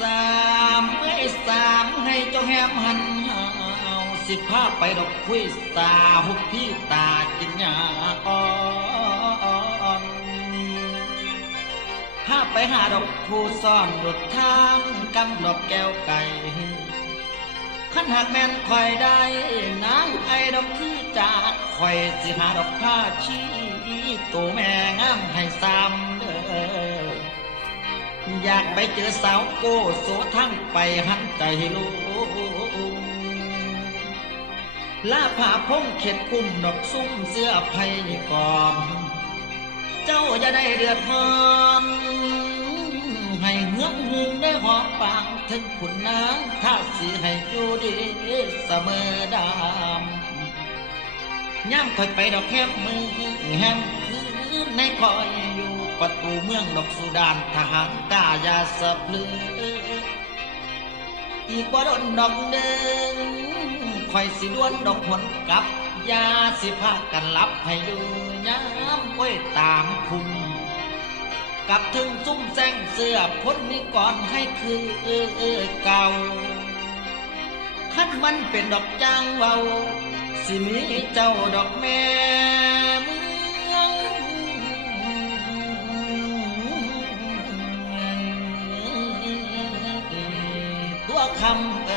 3ให้เจ้าแฮมหันหาวสิพาไปดอกคุยสาหุบพี่ตากินยาอ่อนพาไปหาดอกผู้ซ่อนหลุดทางกำดอกแก้วไก่ขันหากแม่นคอยได้นางไอ้ดอกคือจากคอยสิหาดอกผ้าชี้ตัวแม่งามให้ซ้ำเด้ออยากไปเจอสาวโกโสทั้งไปหันใจลูกลาผ่าพงเข็ดคุ้มดอกซุ้มเสื้อไผ่กอมเจ้าอย่าได้เดือดร้อนให้เงื้อหึงได้หอมปากถึงขุนนางถ้าสิให้อยู่ดีเสมอดำย่ำคอยไปดอกแคบมือแฮมคือในคอยอยู่ประตูเมืองดอกสุดานทหารกายาสะพลืออีกว่าดนดอกเดินคอยสิด้วนดอกหวนกับยาสิพากันลับให้ดูย้ำไว้ตามคุณกับถึงซุ้มแซงเสื้อพ้นนี้ก่อนให้คือเก่าคันมันเป็นดอกจางเบาสิมีเจ้าดอกแม่เมืองตัวคำ